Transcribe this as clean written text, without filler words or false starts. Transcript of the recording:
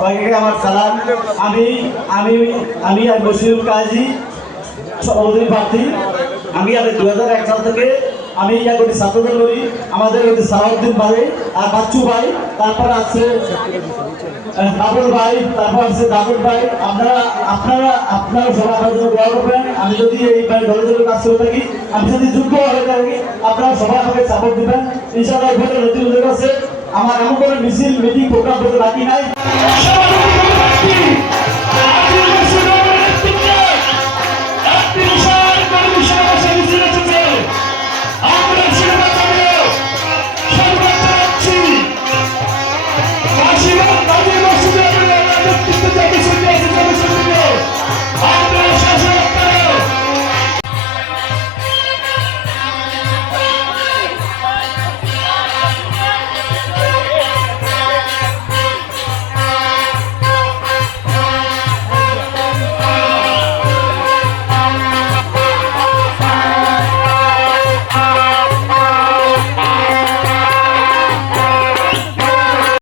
সবাইকে আমার সালাম। আমি আমি আমি আর বশিরুল কাজী সভাপতি প্রার্থী। আমি আর 2001 সাল থেকে আমি ইয়া করি, ছাত্রদল করি। আমাদের সালাউদ্দিন ভাই আর বাচ্চু ভাই, তারপর আছে বাবুল ভাই, তারপর আছে দাবুল ভাই। আপনারা সবাই আমার জন্য দোয়া করবেন। আমি যদি এই দলের জন্য কাজ করে থাকি, আমি যদি যোগ্য হয়ে থাকি, আপনারা সবাই আমাকে সাপোর্ট দিবেন। ইনশাআল্লাহ নতুন আছে। আমার এমন কোনো মিছিল মিটিং প্রোগ্রাম করতে বাকি নাই।